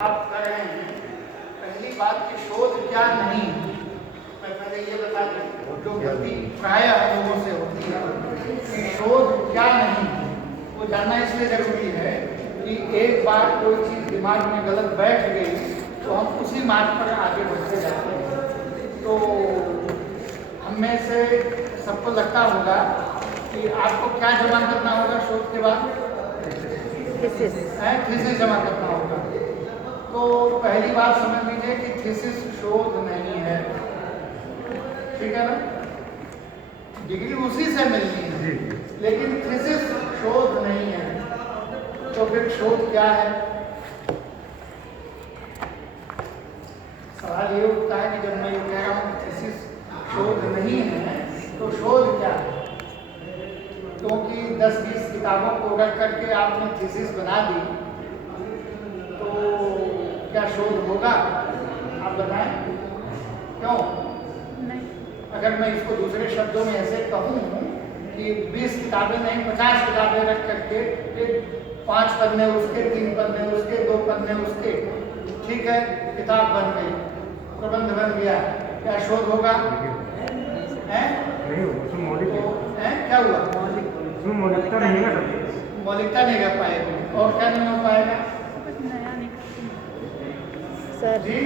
आप कर रहे हैं। पहली बात कि शोध क्या नहीं, मैं पहले ये बता दूं, जो गलती प्रायः लोगों से होती है कि शोध क्या नहीं वो जानना इसलिए जरूरी है कि एक बार कोई चीज़ दिमाग में गलत बैठ गई तो हम उसी मार्ग पर आगे बढ़ते जाते हैं। तो हम में से सबको लगता होगा कि आपको क्या जमा करना होगा शोध के बाद, थीसिस जमा करना होगा। तो पहली बात समझ लीजिए कि थीसिस शोध नहीं है, ठीक है ना। डिग्री उसी से मिलनी है लेकिन थीसिस शोध नहीं है। तो फिर शोध क्या है? सवाल ये उठता है कि जब मैं ये कह रहा हूँ कि थीसिस शोध नहीं है तो शोध क्या है? क्योंकि 10-20 किताबों को रख करके आपने थीसिस बना दी तो क्या शोध होगा? आप बताएं क्यों? नहीं। अगर मैं इसको दूसरे शब्दों में ऐसे कहूँ कि 20 किताबें नहीं 50 किताबें रख करके 5 पन्ने उसके, 3 पन्ने उसके, 2 पन्ने उसके, ठीक है, किताब बन गई, प्रबंध बन गया, क्या शोध होगा? क्या हुआ? मौलिकता नहीं है, मौलिकता नहीं रह पाएगी। और क्या नहीं हो पाएगा सर जी?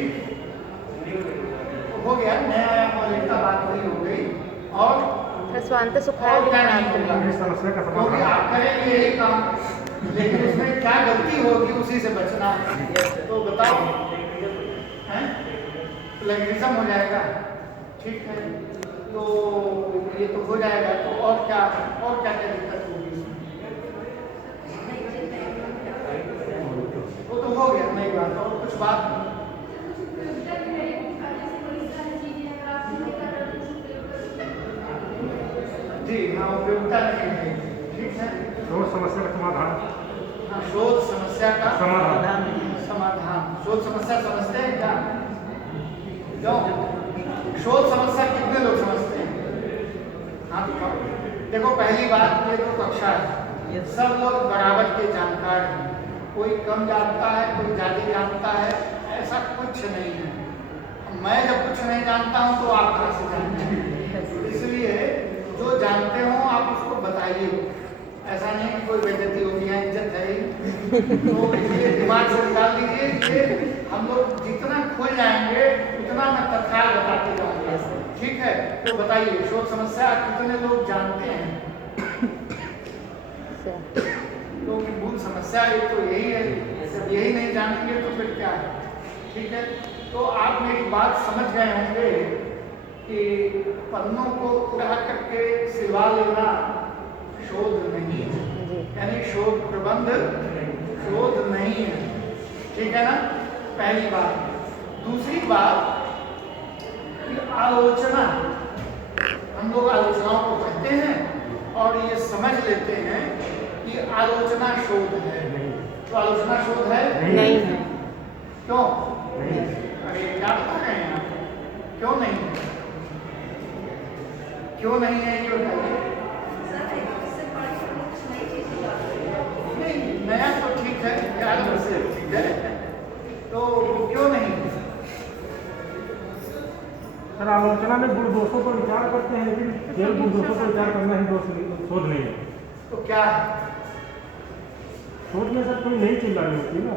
हो गया नया मौलिकता, बात वही हो गई। और स्वांत सुखाय और क्या नहीं होगा? समस्या का क्योंकि समाधान आप करेंगे यही काम, लेकिन उसमें क्या गलती होगी उसी से बचना है। तो बताओ, हैं? प्लेगरिज्म हो जाएगा, ठीक है, तो ये तो हो जाएगा। तो और क्या दिक्कत होगी इसमें? वो तो हो गया, नई बात। और कुछ बात? जी हाँ, उपयोगिता नहीं है, ठीक है। शोध समस्या का समाधान, हाँ, शोध समस्या का समाधान। शोध समस्या समझते हैं क्या? क्यों? शोध समस्या कितने लोग समझते हैं? हाँ देखो, पहली बात ये तो कक्षा है, सब लोग बराबर के जानकार हैं। कोई कम जानता है, कोई ज़्यादा जानता है, ऐसा कुछ नहीं है। मैं जब कुछ नहीं जानता हूँ तो आप कहाँ से जानते हैं? इसलिए जो जानते हो आप उसको बताइए। ऐसा नहीं कि कोई बेइज्जती होगी, यहाँ इज्जत है ही। तो इसलिए दिमाग से निकाल दीजिए कि हम लोग जितना खुल जाएंगे उतना मैं तत्काल बताते जाऊँगा, ठीक है। तो बताइए, शोध समस्या कितने लोग जानते हैं? क्योंकि मूल समस्या एक तो यही है, जब यही नहीं जानेंगे तो फिर क्या है, ठीक है। तो आप मेरी बात समझ गए होंगे कि पन्नों को उड़ा करके सिलवा लेना शोध नहीं है, यानी शोध प्रबंध शोध नहीं है, ठीक है ना, पहली बात। दूसरी बात कि आलोचना, हम लोग आलोचनाओं को कहते हैं और ये समझ लेते हैं कि आलोचना शोध है। तो आलोचना शोध है? नहीं है। क्यों? अरे क्या बता रहे हैं आप? क्यों नहीं है? क्यों नहीं है ये बताइए। नहीं, नया तो ठीक है, 11 वर्ष से ठीक है, तो क्यों नहीं है? सर, आलोचना में गुण दोषों पर विचार करते हैं, लेकिन केवल गुण दोषों पर विचार करना ही शोध नहीं है। तो क्या है? शोध में सर कोई नई चीज लानी होती है ना।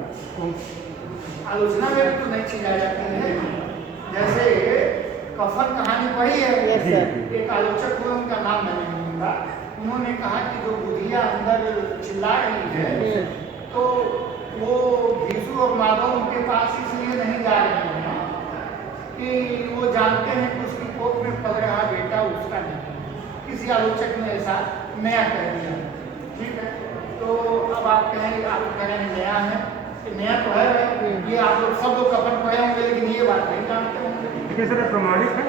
आलोचना में भी तो नई चीज आ जाती है। जैसे कफन कहानी पढ़ी है? Yes sir. एक आलोचक हुए, उनका नाम मैंने नहीं लूंगा, उन्होंने कहा कि जो बुधिया अंदर चिल्ला रही है तो वो भीषु और माधव उनके पास इसलिए नहीं जा रहे हैं कि वो जानते हैं कि उसकी कोख में पल रहा बेटा उसका नहीं। किसी आलोचक ने ऐसा नया कह दिया, ठीक है। तो अब आप कहेंगे, आप कह रहे हैं नया है, कि नया तो है, ये आप लोग सब लोग कफन पढ़े होंगे लेकिन ये बात नहीं जानते होंगे। लेकिन सर प्रमाणिक है,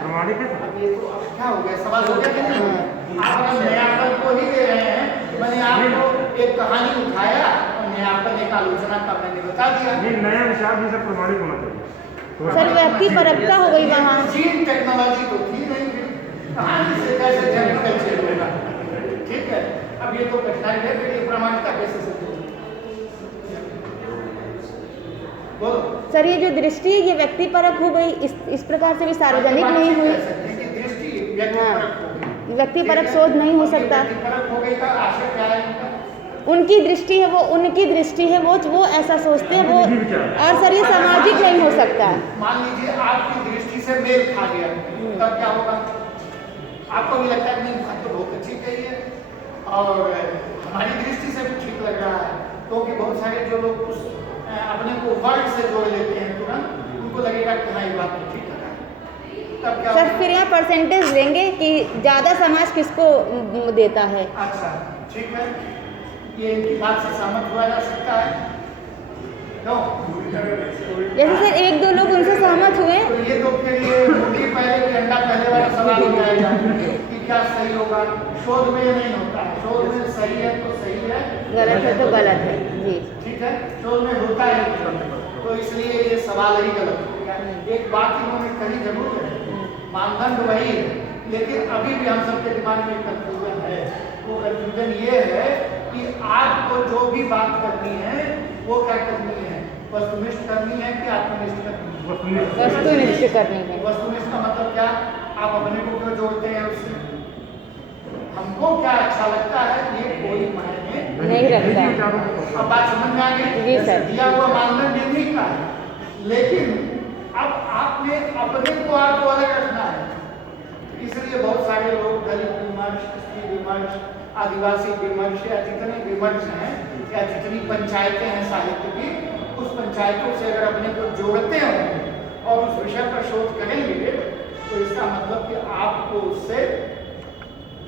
प्रमाणिक है। अब ये तो अब क्या हो गया, सवाल हो गया कि नहीं? आप अगर नयापन को ही दे रहे हैं, मैंने आपको एक कहानी उठाया और नयापन एक आलोचना का मैंने बता दिया। नहीं, नया विचार भी सर प्रमाणिक होना चाहिए। सर व्यक्ति परकता हो गई वहाँ। जीन टेक्नोलॉजी तो थी नहीं, कहानी से कैसे जेनेटिकल चेंज होगा, ठीक है। अब ये तो कठिनाई है, फिर ये प्रमाणिकता कैसे सिद्ध होगी? बोलो। सर ये जो दृष्टि है ये व्यक्तिपरक हो गई, इस प्रकार से भी सार्वजनिक नहीं हुई। कह सकते हैं कि दृष्टि व्यक्तिपरक हो गई। व्यक्तिपरक शोध नहीं हो सकता। व्यक्तिपरक हो गई का आशय क्या है इनका? उनकी दृष्टि है, वो उनकी दृष्टि है, वो ऐसा सोचते हैं वो। और सर ये सामाजिक नहीं हो सकता। मान लीजिए आपकी दृष्टि से मेल खा गया, तब क्या होगा? आपको भी लगता है नहीं बात तो बहुत अच्छी कही है और हमारी दृष्टि से भी ठीक लग रहा है, क्योंकि बहुत सारे जो लोग उस अपने को वर्ड से जोड़ लेते हैं तुरंत, उनको लगेगा कि हाँ ये बात तो ठीक लगा है। तब क्या सर फिर यहाँ परसेंटेज देंगे कि ज़्यादा समाज किसको देता है। अच्छा ठीक है, ये इनकी बात से सहमत हुआ जा सकता है। क्यों? जैसे सर एक दो लोग उनसे सहमत हुए। तो ये तो फिर ये मुर्गी पहले कि अंडा पहले वाला सवाल हो जाएगा कि क्या सही होगा। शोध में ये नहीं होता है, शोध में सही है तो सही है, गलत है तो गलत है। जी ठीक है, शोध में होता है तो इसलिए ये सवाल ही गलत हो गया। एक बात इन्होंने कही जरूर है, मानदंड वही है, लेकिन अभी भी हम सबके दिमाग में कंफ्यूजन है। वो कंफ्यूजन ये है कि आपको जो भी बात करनी है वो क्या करनी है, वस्तुनिष्ठ करनी है कि आत्मनिष्ठ करनी है? वस्तुनिष्ठ करनी है। वस्तुनिष्ठ का मतलब क्या? आप अपने को क्यों जोड़ते हैं उससे? हमको क्या अच्छा लगता है ये कोई मायने नहीं रखता। अब बात समझ में आ जी गई? सर। दिया हुआ मानदंड नहीं का है, लेकिन अब आपने अपने को आपको अलग रखना है। इसलिए बहुत सारे लोग दलित विमर्श, स्त्री विमर्श, आदिवासी विमर्श या जितने विमर्श हैं या जितनी पंचायतें हैं साहित्य की, उस पंचायतों से अगर अपने को जोड़ते हैं और उस विषय पर शोध करेंगे तो इसका मतलब कि आपको उससे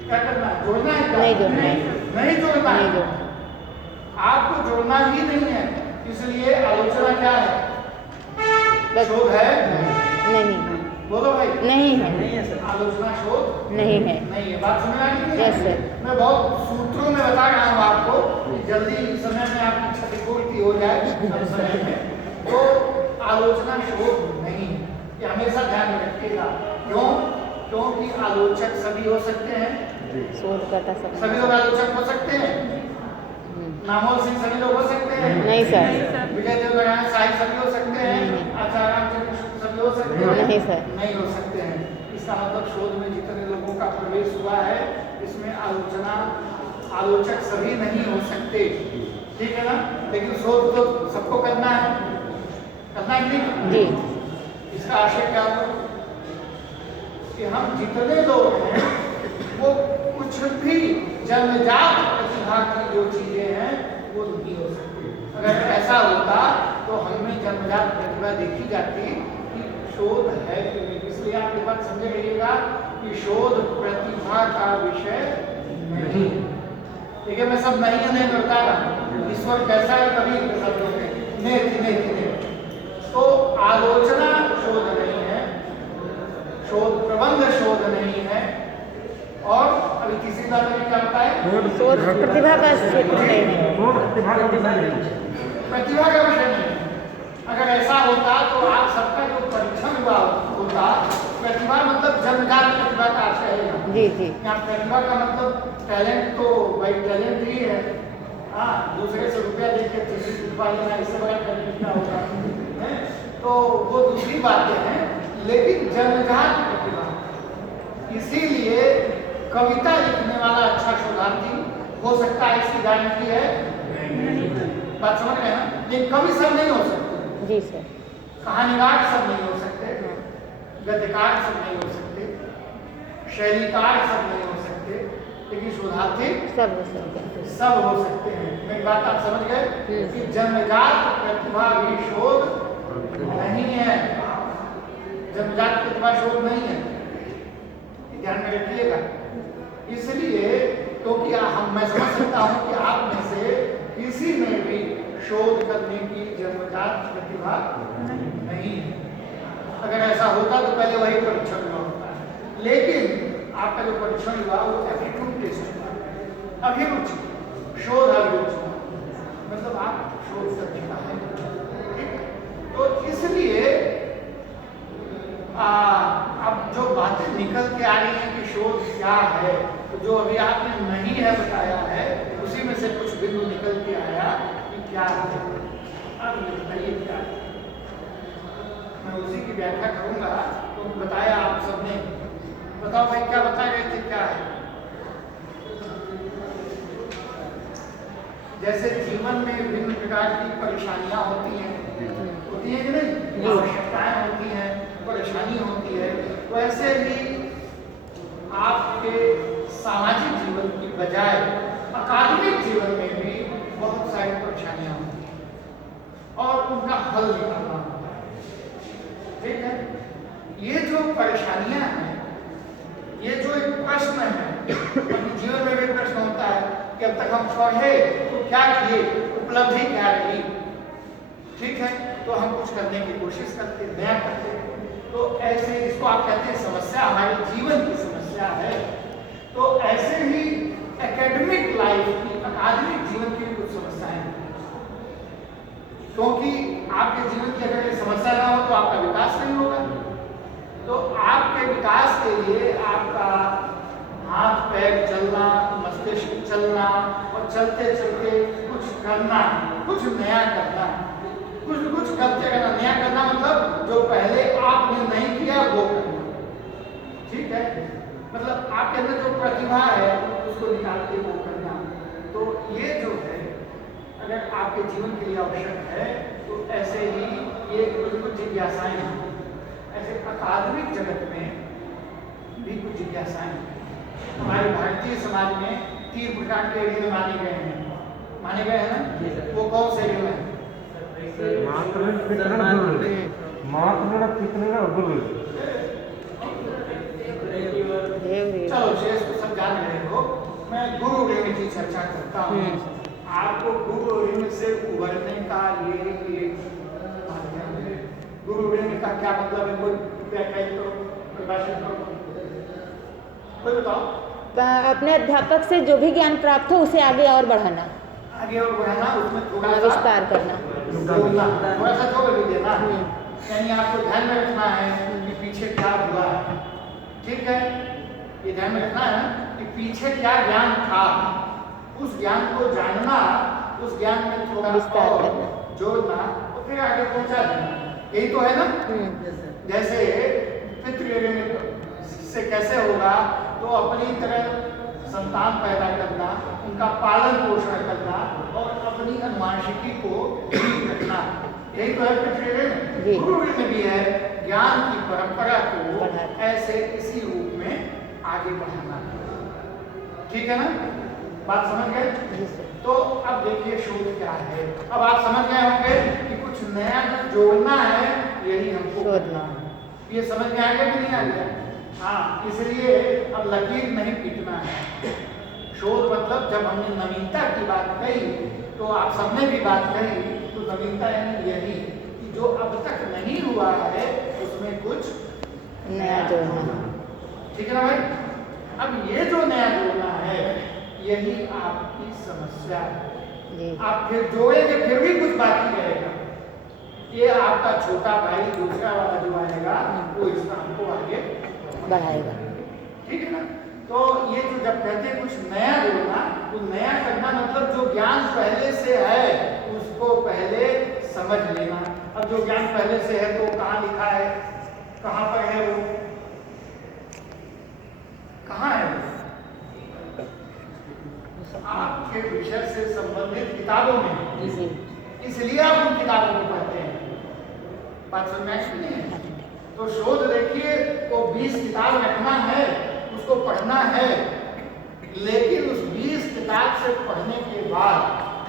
क्या करना है? जोड़ना है क्या? नहीं जोड़ना है। नहीं जोड़ना नहीं है, जोड़ना। आपको जोड़ना ही नहीं है। इसलिए आलोचना क्या है? शोध है? नहीं बोलो भाई। नहीं है। आलोचना शोध नहीं है। नहीं है। बात समझ आ गई? Yes sir. मैं बहुत सूत्रों में बता रहा हूँ आपको, जल्दी समय में आपकी क्षतिपूर्ति हो जाए कम समय में। तो आलोचना शोध नहीं है, ये हमेशा ध्यान में रखिएगा। क्यों? क्योंकि आलोचक सभी हो सकते हैं। शोधकर्ता सभी लोग आलोचक हो सकते हैं। नामोल सिंह सभी लोग हो सकते हैं। नहीं सर। विजय देवनारायण साहिब सभी हो सकते हैं। आचार्य रामचंद्र सभी हो सकते हैं। नहीं सर। नहीं हो सकते हैं। इसका मतलब शोध में जितने लोगों का प्रवेश हुआ है इसमें आलोचक सभी नहीं हो सकते, ठीक है ना? लेकिन शोध तो सबको करना है कि नहीं? जी। इसका आशय क्या होगा कि हम जितने लोग हैं वो कुछ भी जन्मजात प्रतिभा की जो चीजें हैं वो नहीं हो सकती। अगर ऐसा होता तो हमें जन्मजात प्रतिभा देखी जाती कि शोध है कि नहीं। इसलिए आप ये बात समझे रहिएगा कि शोध प्रतिभा का विषय नहीं। ठीक है, मैं सब नहीं करता रहा। ईश्वर कैसा है कभी नहीं। तो आलोचना शोध नहीं है, शोध प्रबंध शोध नहीं है। और अभी तीसरी बात में क्या होता है? शोध प्रतिभा का क्षेत्र नहीं है। प्रतिभा का विषय नहीं है। अगर ऐसा होता तो आप सबका जो परीक्षण हुआ होता, प्रतिभा मतलब जन्मजात प्रतिभा का आशय है। जी जी। यहाँ प्रतिभा का मतलब टैलेंट तो भाई टैलेंट ही है। हाँ, दूसरे से रुपया देके तीसरी प्रतिभा लेना, इससे बड़ा टैलेंट क्या होगा? तो वो दूसरी बातें हैं, लेकिन जन्मजात प्रतिभा। इसीलिए कविता लिखने वाला अच्छा शोधार्थी हो सकता है, इसकी गारंटी है? बात समझ रहे हैं ना? ये कवि सब नहीं हो सकते। जी सर। कहानीकार सब नहीं हो सकते, गद्यकार सब नहीं हो सकते, शैलीकार सब नहीं हो सकते, लेकिन शोधार्थी सब हो सकते हैं। सब हो सकते हैं। मेरी बात आप समझ गए कि जन्मजात प्रतिभा भी शोध नहीं है। जन्मजात प्रतिभा शोध नहीं है, ध्यान में रखिएगा। इसलिए क्योंकि मैं समझ सकता हूं कि आप में से किसी में भी शोध करने की जन्मजात प्रतिभा नहीं है। अगर ऐसा होता तो पहले वही परीक्षण हुआ होता है, लेकिन आपका जो परीक्षण हुआ वो एप्टीट्यूड टेस्ट हुआ, अभिरुचि, शोध अभिरुचि, मतलब आप शोध कर चुका है। तो इसलिए अब जो बातें निकल के आ रही हैं कि शोध क्या है, तो जो अभी आपने नहीं है बताया है उसी में से कुछ बिंदु निकल के आया कि क्या है। अब ये बताइए क्या है? व्याख्या करूंगा तो बताया आप सबने। बताओ भाई क्या बता रहे थे, क्या है? जैसे जीवन में विभिन्न प्रकार की परेशानियां होती हैं कि नहीं, आवश्यकताएं होती हैं, परेशानी होती है, वैसे ही आपके सामाजिक जीवन की बजाय अकादमिक जीवन में भी बहुत सारी परेशानियां होती हैं और उनका हल निकालना होता है। ठीक है, ये जो परेशानियां हैं, ये जो एक प्रश्न है, अपने जीवन में भी प्रश्न होता है कि अब तक हम पढ़े तो क्या किए, उपलब्धि क्या रही। ठीक है, तो हम कुछ करने की कोशिश करते, नया करते। तो ऐसे इसको आप कहते हैं समस्या, हमारे जीवन की समस्या है। तो ऐसे ही एकेडमिक लाइफ की, अकादमिक जीवन की भी कुछ समस्याएं हैं, क्योंकि आपके जीवन की अगर ये समस्या ना हो तो आपका विकास नहीं होगा। तो आपके विकास के लिए आपका हाथ पैर चलना, मस्तिष्क चलना और चलते चलते कुछ करना, कुछ नया करना, कुछ करते रहना। नया करना मतलब जो पहले आपने नहीं किया वो करना। ठीक है, मतलब आपके अंदर जो प्रतिभा है उसको निकाल के वो करना। तो ये जो है अगर आपके जीवन के लिए आवश्यक है तो ऐसे ही ये कुछ जिज्ञासाएं हैं। ऐसे अकादमिक जगत में भी कुछ जिज्ञासाएं हैं। हमारे भारतीय समाज में 3 प्रकार के ऋण माने गए हैं, माने गए हैं ना? वो कौन से ऋण हैं? मातृ पितृ और गुरु। चलो शेष तो सब जान रहे हो, मैं गुरु ऋण की चर्चा करता हूँ। आपको गुरु ऋण से उभरने का ये एक माध्यम है। गुरु ऋण का क्या मतलब है, कोई व्याख्या करो, परिभाषित करो, कोई बताओ। अपने अध्यापक से जो भी ज्ञान प्राप्त हो उसे आगे और बढ़ाना, आगे और बढ़ाना, उसमें थोड़ा सा विस्तार करना, थोड़ा सा जोड़ भी देना। यानी आपको ध्यान में रखना है कि पीछे क्या हुआ है। ठीक है, ये ध्यान में रखना है कि पीछे क्या ज्ञान था, उस ज्ञान को जानना, उस ज्ञान में थोड़ा विस्तार और करना, जोड़ना और फिर आगे पहुंचा देना। यही तो है ना। जैसे पितृ से कैसे होगा, तो अपनी तरह संतान पैदा करना, उनका पालन पोषण करना और अपनी अनुवांशिकी को ठीक रखना, यही तो है पितृ ऋण। गुरु ऋण में भी है ज्ञान की परंपरा को ऐसे इसी रूप में आगे बढ़ाना। ठीक है ना, बात समझ गए? तो अब देखिए शोध क्या है। अब आप समझ गए होंगे कि कुछ नया जोड़ना है, यही हमको करना है। ये समझ में आ गया कि नहीं आ गया? हाँ, इसलिए अब लकीर नहीं पीटना है। शोध मतलब जब हमने नवीनता की बात कही तो आप सबने भी बात कही, तो नवीनता यानी यही कि जो अब तक नहीं हुआ है उसमें कुछ नया जोड़ना। ठीक है ना भाई? अब ये जो नया जोड़ना है यही आपकी समस्या है। आप फिर जोड़ेंगे फिर भी कुछ बाकी रहेगा। ये आपका छोटा भाई दूसरा वाला जो आएगा वो इस काम को आगे बढ़ाएगा। ठीक है ना? तो ये जो जब कहते हैं कुछ नया जोड़ना, तो नया करना मतलब जो ज्ञान पहले से है उसको पहले समझ लेना। अब जो ज्ञान पहले से है तो कहाँ लिखा है, कहाँ पर है वो, कहाँ है वो? आपके विषय से संबंधित किताबों में। इसलिए आप उन किताबों को पढ़ते हैं। बात समझ में आई नहीं है? तो शोध देखिए वो 20 किताब रखना है, उसको पढ़ना है, लेकिन उस 20 किताब से पढ़ने के बाद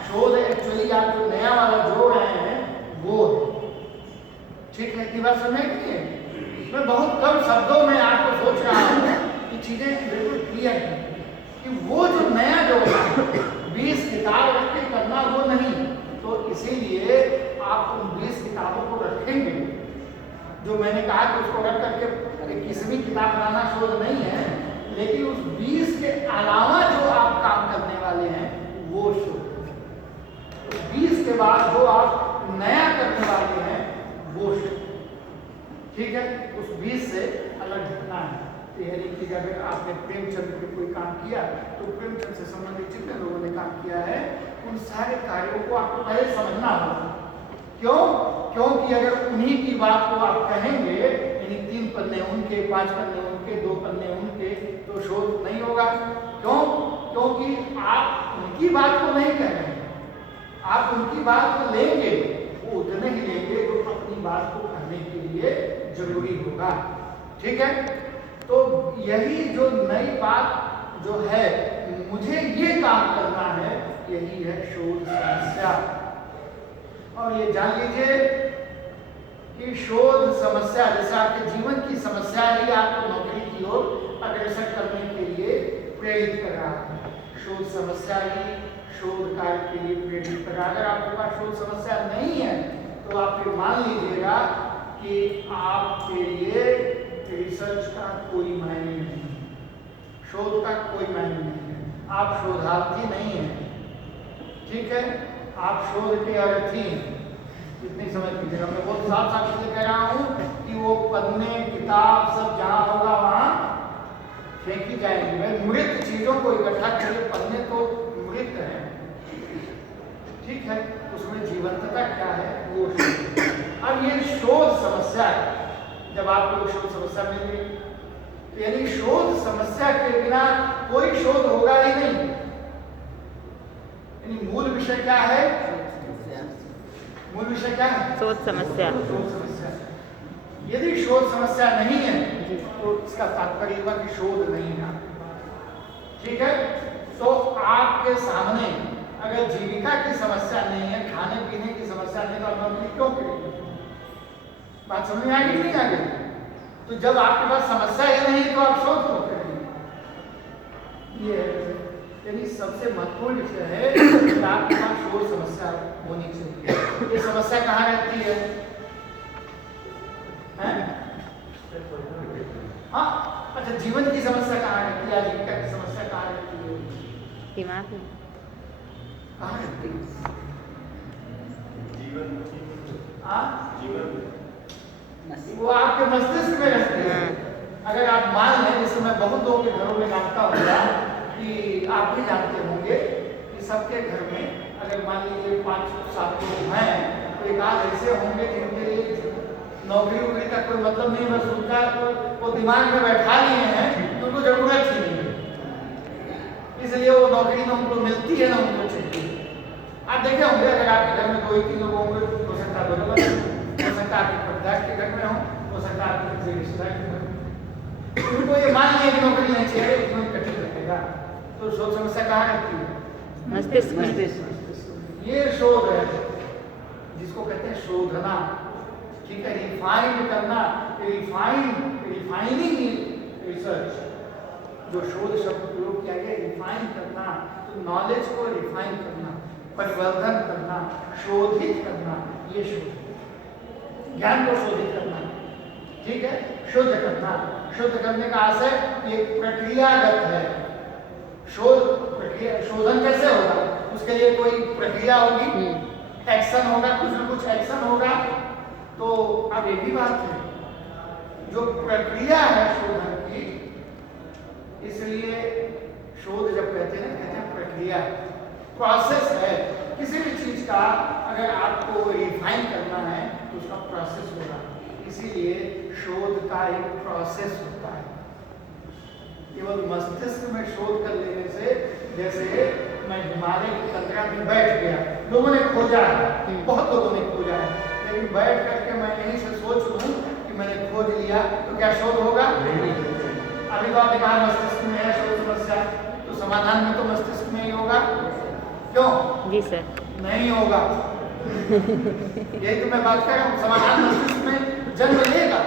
शोध एक्चुअली आप जो नया वाला जोड़ रहे हैं वो। ठीक है, की बात समझ में नहीं है? मैं बहुत कम शब्दों में आपको सोच रहा हूँ कि चीजें बिल्कुल क्लियर है कि वो जो नया जोड़ है 20 किताब रख के करना वो नहीं। तो इसीलिए आप उन 20 किताबों को रखेंगे, जो मैंने कहा कि उसको रख करके 21वीं किताब बनाना शोध नहीं है, लेकिन उस 20 के अलावा जो आप काम करने वाले हैं वो शोध। तो 20 के बाद जो आप नया करने वाले हैं वो शोध। ठीक है, उस 20 से अलग हटना है। यानी कि अगर आपने प्रेमचंद पे कोई काम किया तो प्रेमचंद से संबंधित जितने लोगों ने काम किया है उन सारे कार्यों को आपको पहले समझना होगा। क्यों? क्योंकि अगर उन्हीं की बात को आप कहेंगे, यानी 3 पन्ने उनके, 5 पन्ने उनके, 2 पन्ने उनके, तो शोध नहीं होगा। क्यों? क्योंकि आप उनकी बात को नहीं कह रहे हैं, आप उनकी बात को लेंगे, वो उतने ही लेंगे जो अपनी बात को कहने के लिए जरूरी होगा। ठीक है? तो यही जो नई बात जो है, मुझे ये काम करना है, यही है शोध समस्या। और ये जान लीजिए कि शोध समस्या जैसे आपके जीवन की समस्या ही आपको नौकरी की ओर अग्रसर करने के लिए प्रेरित कर रहा है। शोध समस्या ही शोध कार्य के लिए प्रेरित कर रहा है। अगर आपके पास शोध समस्या नहीं है तो आप फिर मान लीजिएगा कि आपके लिए रिसर्च का कोई मायने नहीं है, शोध का कोई मायने नहीं है, आप शोधार्थी नहीं हैं। ठीक है? आप शोध के अर्थी हैं। इतनी समझ लीजिएगा। मैं बहुत साफ इसलिए कह रहा हूँ कि वो पन्ने किताब सब जहाँ होगा वहाँ फेंकी जाएंगी। भाई मृत चीजों को इकट्ठा करिए, पन्ने तो मृत है। ठीक है? उसमें जीवंतता क्या है वो। अब ये शोध समस्या है। जब आपको शोध समस्या मिल गई, तो यानी शोध समस्या के बिना कोई शोध होगा ही नहीं। यानी मूल विषय क्या है? मूल विषय क्या है? शोध समस्या। शोध समस्या। यदि शोध समस्या नहीं है तो इसका तात्पर्य हुआ कि शोध नहीं है। ठीक है? तो आपके सामने अगर जीविका की समस्या नहीं है, खाने पीने की समस्या नहीं, तो आप नौकरी क्यों करेंगे? बात समझ में आ गई नहीं आ गई? तो जब आपके पास समस्या ही नहीं तो आप शोध क्यों करेंगे? ये है यानी सबसे महत्वपूर्ण विषय है कि आपके पास शोध समस्या होनी चाहिए। ये समस्या कहाँ रहती है? हाँ, अच्छा, जीवन की समस्या कहाँ रहती है? आजीविका की समस्या कहाँ रहती है? दिमाग में। कहाँ रहती है? वो आपके मस्तिष्क में रहती है। अगर आप मान लें, जैसे मैं बहुत लोगों के घरों में जानता हूँ कि आप भी जानते होंगे कि सबके घर में अगर मान लीजिए 5-7 लोग हैं तो एक आध ऐसे होंगे जिनके लिए नौकरी वोकरी का कोई मतलब नहीं, बस उनका वो दिमाग में बैठा लिए हैं तो उनको जरूरत ही नहीं है, इसलिए वो नौकरी ना उनको मिलती है ना उनको चाहिए। आप देखे होंगे अगर आपके घर में 2-3 लोग होंगे, हो सकता है दोनों बच्चे, हो सकता है आपके परिवार के घर में हो सकता है आपके किसी रिश्तेदार के घर में, उनको ये मान लिया कि नौकरी नहीं चाहिए, इतना कठिन लगेगा। तो शोध समस्या कहाँ रहती है? मस्तिष्क में। ये शोध है जिसको कहते हैं शोधना। ठीक है? रिफाइंड करना, रिफाइनिंग रिसर्च, जो शोध शब्द प्रयोग किया गया, रिफाइन करना, तो नॉलेज को रिफाइन करना, परिवर्धन करना, शोधित करना, ये शोध। ज्ञान को शोधित करना। ठीक है? शुद्ध करना। शुद्ध करने का आशय एक प्रक्रियागत है। शोधन कैसे होगा? उसके लिए कोई प्रक्रिया होगी, एक्शन होगा, कुछ न कुछ एक्शन होगा। तो अब ये भी बात है, जो प्रक्रिया है शोधन की, इसलिए शोध जब कहते हैं प्रक्रिया, प्रोसेस है। किसी भी चीज का अगर आपको रिफाइन करना है तो उसका प्रोसेस होगा, इसीलिए शोध का एक प्रोसेस होता है। केवल मस्तिष्क में शोध कर लेने से, जैसे मैं हिमालय की तंद्रा में बैठ गया, लोगों ने खोजा है, बहुत लोगों ने खोजा है, लेकिन बैठ करके मैं यहीं से सोच लूं कि मैंने खोज लिया तो क्या शोध होगा? अभी तो आपने कहा मस्तिष्क में है शोध समस्या, तो समाधान में तो मस्तिष्क में ही होगा। क्यों? जी सर। नहीं होगा। यही तो मैं बात कर रहा हूँ, समाधान मस्तिष्क में जन्म लेगा,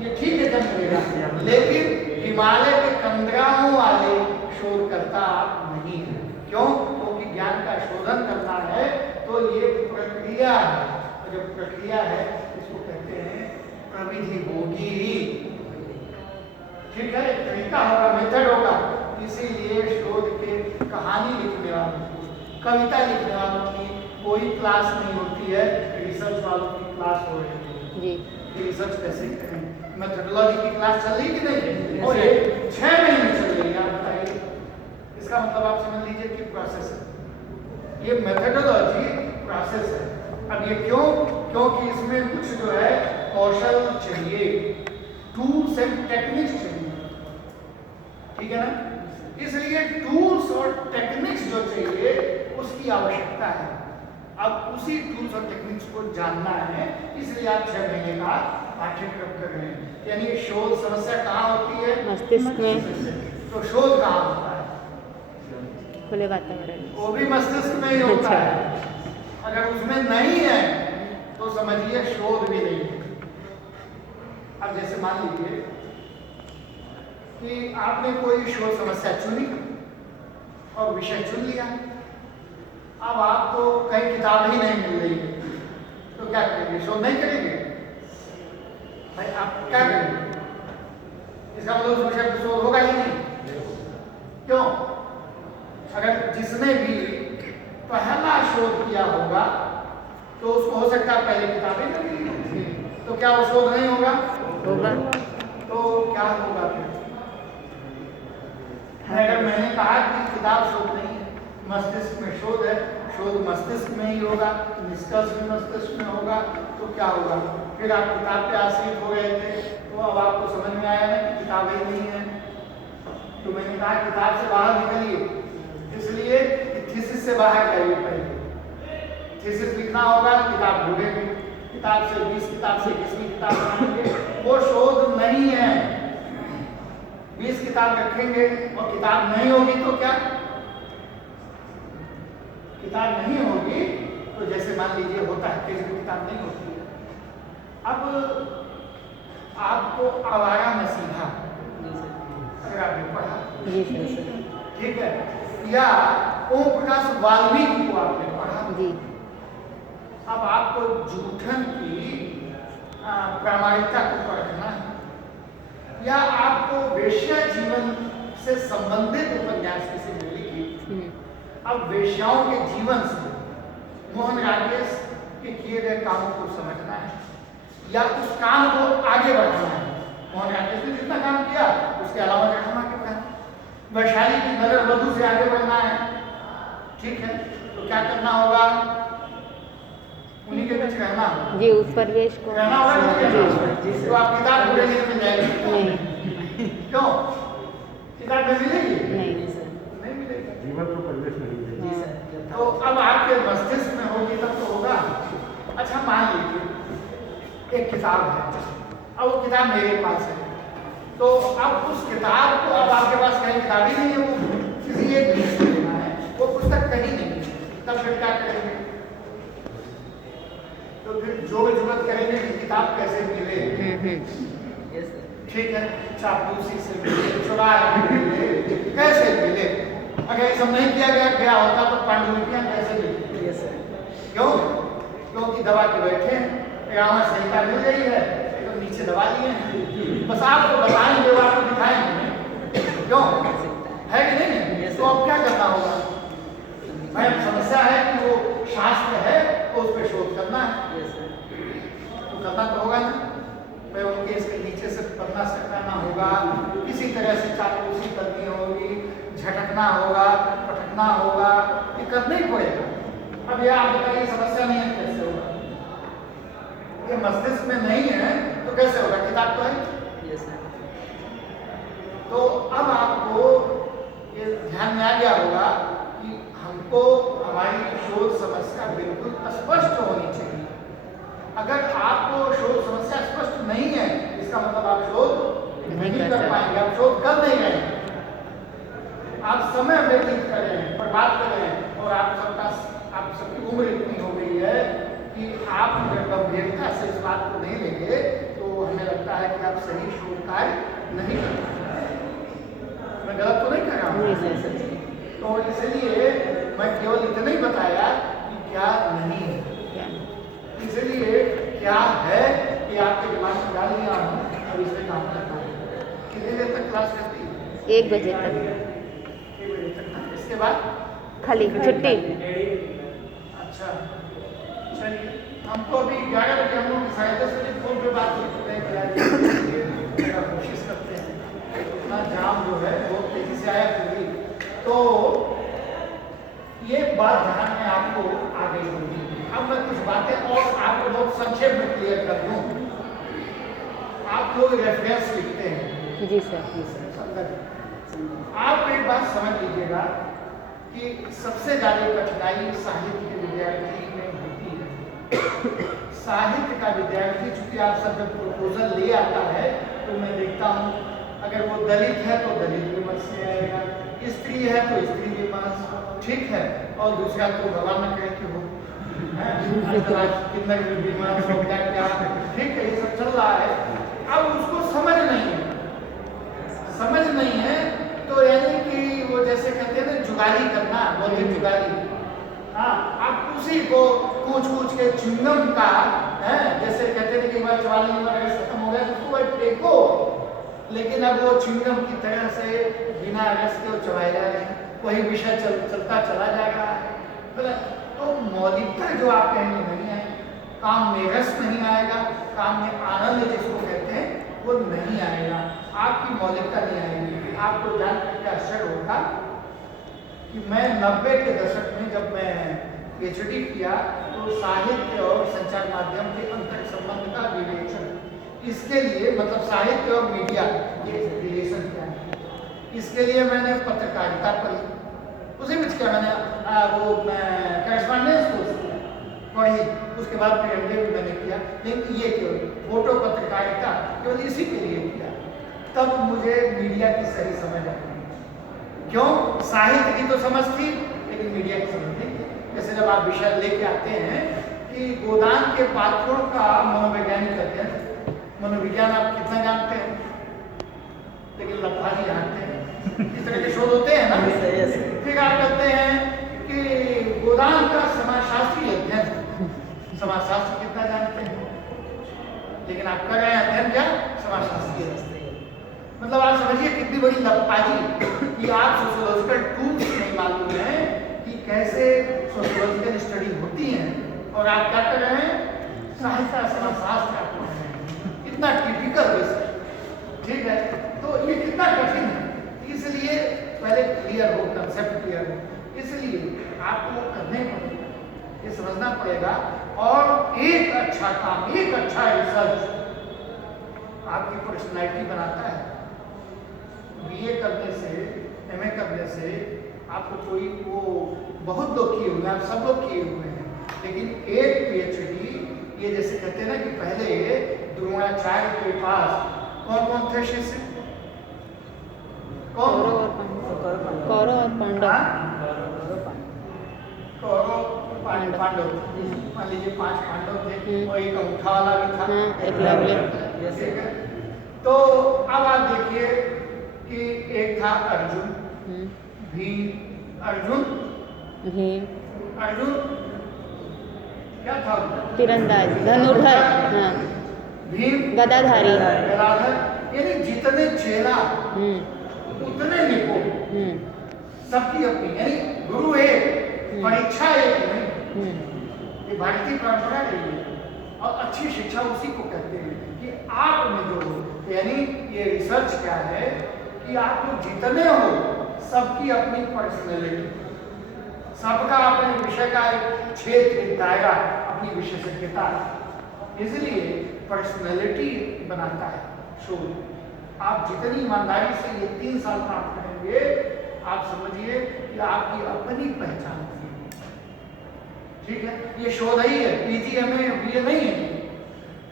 ये ठीक है जन्म लेगा, लेकिन हिमालय के कंदराओं वाले शोधकर्ता नहीं है। क्यों? क्योंकि ज्ञान का शोधन करना है तो ये प्रक्रिया है, और जब प्रक्रिया है इसको कहते हैं प्रविधि होगी ही। ठीक है? तरीका होगा, मेथड होगा। इसीलिए शोध के कहानी लिखने वालों की, कविता लिखने वालों की कोई क्लास नहीं होती है, रिसर्च वालों की क्लास हो रही है जी। रिसर्च कैसे करें, मेथोडोलॉजी की क्लास चल रही कि नहीं? और ये 6 महीने चल रही है, आप बताइए। इसका मतलब आप समझ लीजिए कि प्रोसेस है, ये मेथोडोलॉजी प्रोसेस है। अब ये क्यों? क्योंकि इसमें कुछ जो है कौशल चाहिए, टूल्स एंड टेक्निक्स चाहिए, ठीक है ना। इसलिए टूल्स और टेक्निक्स जो चाहिए उसकी आवश्यकता है। अब उसी टूल्स और टेक्निक्स को जानना है, इसलिए आप 6 महीने का पाठ्यक्रम कर रहे हैं। यानी शोध समस्या कहाँ होती है? मस्तिष्क में। तो शोध कहाँ होता है? खुले वातावरण। वो भी मस्तिष्क में ही होता है। अगर उसमें नहीं है तो समझिए शोध भी नहीं है। अब जैसे मान लीजिए कि आपने कोई शोध समस्या चुनी और विषय चुन लिया, अब आपको कहीं किताब ही नहीं मिल रही है, तो क्या करेंगे? शोध नहीं करेंगे भाई, आप क्या करेंगे? इसका मतलब उस विषय पर शोध होगा ही नहीं। क्यों? अगर जिसने भी पहला शोध किया होगा तो उसको हो सकता है पहले किताबें नहीं मिली होंगी, तो क्या वो शोध नहीं होगा? होगा। तो क्या होगा फिर? अगर मैंने कहा कि किताब शोध नहीं है, मस्तिष्क में शोध है, शोध मस्तिष्क में ही होगा, निष्कर्ष भी मस्तिष्क में होगा, तो क्या होगा? फिर आप किताब पे आश्रित हो गए थे, तो अब आपको समझ में आया ना कि किताब ही नहीं है, तो मैंने कहा किताब से बाहर निकलिए। इसलिए थीसिस से बाहर जाइए। पहले थीसिस लिखना होगा, किताब ढूंढेंगे, किताब से 20 किताब से 21वीं किताब बनाएंगे, वो शोध नहीं है। 20 किताब रखेंगे और किताब नहीं होगी तो क्या? किताब नहीं होगी तो जैसे मान लीजिए होता है कि किताब नहीं होती है। अब आपको आवारा मसीहा अगर आपने पढ़ा, ठीक है, या ओम प्रकाश वाल्मीकि को आपने पढ़ा जी। अब आपको जूठन की प्रामाणिकता को परखना है, या आपको वेश्या जीवन से संबंधित उपन्यास किसी ने लिखी, अब वेश्याओं के जीवन से मोहन राकेश के किए गए कामों को समझना है या उस काम को आगे बढ़ाना है। मोहन राकेश ने जितना काम किया उसके अलावा हम आगे बढ़ाना, वैशाली की नगर वधु से आगे बढ़ना है, ठीक है, तो क्या करना होगा? उन्हीं के बीच रहना होगा जी, उस परिवेश को रहना होगा। तो आप किताब ढूंढेंगे तो मिल जाएगी? नहीं। क्यों? किताब में मिलेगी? नहीं। नहीं मिलेगी। जीवन को परिवेश नहीं मिलेगा। तो अब आपके मस्तिष्क में होगी तब तो होगा। अच्छा मान लीजिए एक किताब है, अब वो किताब मेरे पास है, तो अब उस किताब को अब आपके पास कहीं किताब ही नहीं है, वो किसी एक चीज से लेना है, वो पुस्तक कहीं नहीं है, तब फिर क्या करेंगे? तो फिर जो जुगत करेंगे कि किताब कैसे मिले, ठीक है, चापलूसी से मिले, चुरा के मिले, कैसे मिले? अगर ये सब नहीं किया गया होता तो पांडुलिपियां कैसे मिली? क्यों? क्योंकि दबा के बैठे, रावण संहिता मिल गई है तो नीचे दबा लिए हैं, बस आपको बताएंगे, वो आपको दिखाएंगे, क्यों है कि नहीं? तो अब क्या करना होगा? भाई समस्या है कि वो शास्त्र है तो उस पर शोध करना है, तो करना तो होगा ना। मैं उनके इसके नीचे से पन्ना सटाना होगा, किसी तरह से चापलूसी करनी होगी, झटकना होगा, पटकना होगा, ये करना ही पड़ेगा। अब ये आप बताइए समस्या नहीं है कैसे होगा? ये मस्तिष्क में नहीं है तो कैसे होगा? किताब तो है। तो अब आपको ये ध्यान में आ गया होगा कि हमको हमारी शोध समस्या बिल्कुल स्पष्ट होनी चाहिए। अगर आपको शोध समस्या स्पष्ट नहीं है इसका मतलब आप शोध नहीं कर पाएंगे, आप शोध कर नहीं रहे हैं, आप समय व्यतीत कर रहे हैं, बर्बाद कर रहे हैं, और आप सबकी उम्र इतनी हो गई है कि आप अगर गंभीरता से इस बात को नहीं लेंगे तो हमें लगता है कि आप सही शोध कार्य नहीं कर पाएंगे। मैं गलत तो नहीं कर रहा हूँ? तो इसलिए मैं केवल इतना ही बताया कि क्या नहीं है, इसलिए क्या है कि आपके दिमाग में डाल दिया हूँ और इस पर काम करना है। कितनी देर तक क्लास करती है? 1 बजे तक। 1 बजे तक, इसके बाद खाली छुट्टी। अच्छा चलिए, हमको अभी 11 बजे हम लोग 10:30 बजे फोन पे बात करते हैं, कोशिश करते हैं उतना जाम जो है बहुत तेजी से आया पूरी, तो ये बात ध्यान में आपको आ गई होगी। अब मैं कुछ बातें और आपको बहुत संक्षेप में क्लियर कर दूं। आप लोग रेफरेंस लिखते हैं, जी सर। आप एक बात समझ लीजिएगा कि सबसे ज्यादा कठिनाई साहित्य के विद्यार्थी में होती है। साहित्य का विद्यार्थी चूंकि आप सब जब प्रपोजल ले आता है तो मैं देखता हूँ, अगर वो दलित है तो दलित विमर्श से आएगा, स्त्री है तो स्त्री विमर्श, ठीक है, और दूसरा तो भगवान न करे कि हो कितना विमर्श हो गया क्या, ठीक है, ये सब चल रहा है। अब उसको समझ नहीं है तो यानी कि वो जैसे कहते हैं ना जुगाली करना, बौद्धिक जुगाली। हाँ, आप उसी को कूच के च्युइंगम का है, जैसे कहते हैं कि एक बार 44वां रस खत्म हो गया तो उसको भाई फेंको, लेकिन अब वो च्युइंगम की तरह से बिना रस के चबाए जा रहे हैं, वही विषय चलता चला जा रहा है। तो मौलिकता जो आप कहेंगे नहीं है, काम में रस नहीं आएगा, काम में आनंद जिसको कहते हैं वो नहीं आएगा, आपकी मौलिकता नहीं आएगी। आपको जान करके आश्चर्य होगा कि मैं 90 के दशक में जब मैं PhD किया तो साहित्य और संचार माध्यम के अंतर संबंध का विवेचन, इसके लिए मतलब साहित्य और मीडिया ये रिलेशन क्या है, इसके लिए मैंने पत्रकारिता पढ़ी, उसी बीच क्या मैंने वो करस्पॉन्डेंस कोर्स किया पढ़ी, उसके बाद फिर MA भी मैंने किया, लेकिन ये केवल फोटो पत्रकारिता केवल इसी के लिए किया। तब मुझे मीडिया की सही समझ आई। क्यों? साहित्य की तो समझ थी लेकिन मीडिया की समझ नहीं थी। जैसे जब आप विषय लेके आते हैं कि गोदान के पात्रों का मनोवैज्ञानिक अध्ययन, मनोविज्ञान आप कितना जानते हैं, लेकिन लफाजी जानते हैं, इस तरह के शोध होते हैं ना। फिर आप कहते हैं कि गोदान का समाजशास्त्री अध्ययन, समाजशास्त्र कितना जानते हैं, लेकिन आप कर रहे हैं अध्ययन क्या, समाजशास्त्री। मतलब आप समझिए कितनी बड़ी लफाजी कि आप सोशियोलॉजिकल टूल्स नहीं मालूम है कि कैसे सोशियोलॉजिकल स्टडी होती है, और आप क्या कर रहे हैं, साहित्य समाजशास्त्र आप पढ़ रहे हैं। इतना टिपिकल विषय, ठीक है, तो ये कितना कठिन है। इसलिए पहले क्लियर हो, कंसेप्ट क्लियर हो, इसलिए आपको करने पड़ेगा, ये समझना पड़ेगा। और एक अच्छा काम, एक अच्छा रिसर्च आपकी पर्सनैलिटी बनाता है। BA करने से, MA करने से आपको कोई वो बहुत लोग किए हुए हैं, आप सब लोग किए हुए हैं, लेकिन एक PhD ये जैसे कहते हैं ना कि पहले द्रोणाचार्य के पास कौन कौन थे शिष्य, कौन? कौरव और पांडव। कौरव पांडव, मान लीजिए 5 पांडव थे और एक अंगूठा वाला भी था, एकलव्य। ठीक है। तो अब आप देखिए कि एक था अर्जुन, भीम, अर्जुन क्या था, तीरंदाज, धनुर्धर, हाँ, भीम गदाधारी, यानी जितने चेला उतने निपुण, सबकी अपनी, यानी गुरु एक, परीक्षा एक नहीं, ये भारतीय परंपरा रही है। और अच्छी शिक्षा उसी को कहते हैं कि आप में जो, यानी ये रिसर्च क्या है कि आप लोग जितने हो सबकी अपनी पर्सनैलिटी, सबका अपने विषय का एक क्षेत्र, दायरा, अपनी विशेषज्ञता, इसलिए पर्सनैलिटी बनाता है शोध। आप जितनी ईमानदारी से ये 3 साल काम करेंगे, आप समझिए कि आपकी अपनी पहचान है, ठीक है। ये शोध ही है, PG MA BA नहीं है,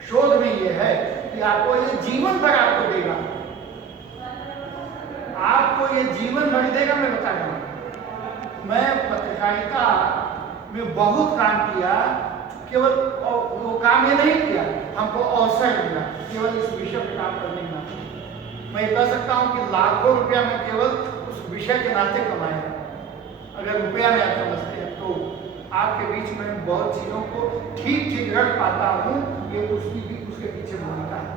शोध में ये है कि आपको ये जीवन भर आपको देगा, आपको ये जीवन भर देगा। मैं बता रहा हूँ, मैं पत्रकारिता में बहुत काम किया, केवल वो काम ये नहीं किया, हमको अवसर मिला केवल इस विषय पर काम करने का। मैं कह सकता हूँ कि लाखों रुपया में केवल उस विषय के नाते कमाया। अगर रुपया में आप समझते हैं तो आपके बीच में बहुत चीज़ों को ठीक रख पाता हूँ, ये उसके पीछे भूमिका है।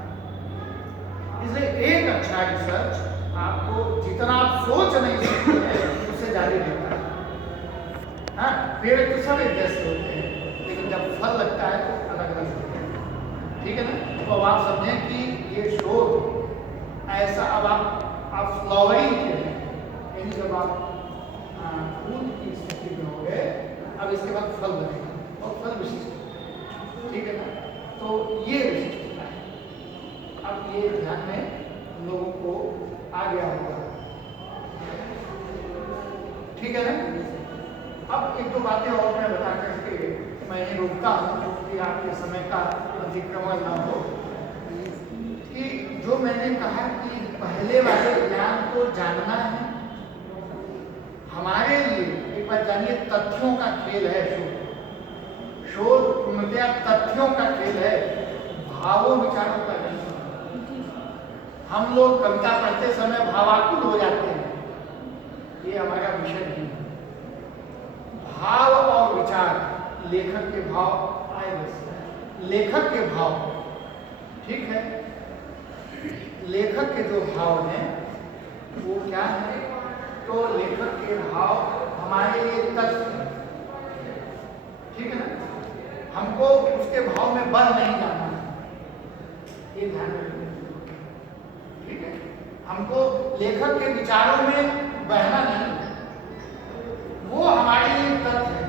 इसलिए एक अच्छा रिसर्च आपको जितना आप सोच नहीं सकते हैं उससे ज़्यादा देता है। हाँ, पेड़ तो सब एक जैसे होते हैं, लेकिन जब फल लगता है तो अलग अलग होते हैं, ठीक है ना। तो अब आप समझें कि ये शोध ऐसा, अब आप फ्लावरिंग के हैं, यानी जब आप फूल की स्थिति में हो गए, अब इसके बाद फल बनेगा और फल विशिष्ट। ठीक है ना। तो ये विशिष्टता है। अब ये ध्यान में हम लोगों को आ गया होगा, ठीक है ना। अब एक दो बातें और मैं बता करके मैं यहीं रुकता हूँ क्योंकि आपके समय का अतिक्रमण ना हो। कि जो मैंने कहा कि पहले वाले ज्ञान को जानना है हमारे लिए, एक बार जानिए, तथ्यों का खेल है शोध। शोध पूर्णतया तथ्यों का खेल है, भावों विचारों का नहीं। हम लोग कविता पढ़ते समय भावाकुल हो जाते हैं, ये हमारा विषय नहीं है। भाव और विचार, लेखक के भाव आए, बस लेखक के भाव, ठीक है। लेखक के जो भाव हैं वो क्या है, तो लेखक के भाव हमारे लिए तथ्य है, ठीक है ना। हमको उसके भाव में बह नहीं जाना है, ये ध्यान रखना, ठीक है। हमको लेखक के विचारों में बहना नहीं, वो हमारे लिए तथ्य है।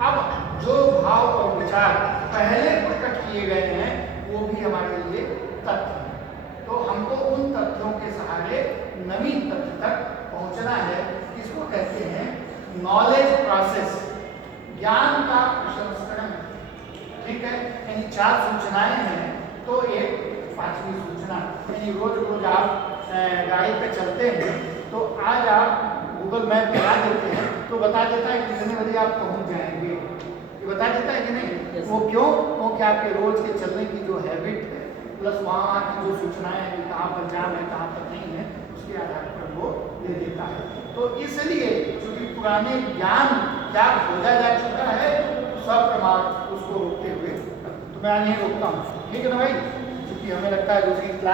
अब जो भाव और विचार पहले प्रकट किए गए हैं वो भी हमारे लिए तथ्य है। तो हमको उन तथ्यों के सहारे नवीन तथ्य तक पहुंचना है। इसको कहते हैं नॉलेज प्रोसेस, ज्ञान का प्रसंस्करण, ठीक है। यानी 4 सूचनाएं हैं, तो एक 5वीं सूचना, यानी रोज रोज आप गाड़ी पे चलते हैं तो आज आप गूगल मैप लगा देते हैं तो बता देता है कि कितने बजे आप पहुंच जाएंगे, ये बता देता है कि नहीं। वो क्यों? क्योंकि आपके रोज के चलने की जो हैबिट है प्लस वहाँ की जो सूचनाएं हैं कि कहाँ पर जाम है कहाँ पर नहीं है, उसके आधार पर वो दे देता है। तो इसलिए चूंकि पुराने ज्ञान क्या खोजा जा चुका है, सप्रमाण उसको रोकते हुए, तो मैं यहाँ नहीं रोकता हूँ, ठीक है ना भाई। क्योंकि हमें लगता है दूसरी क्लास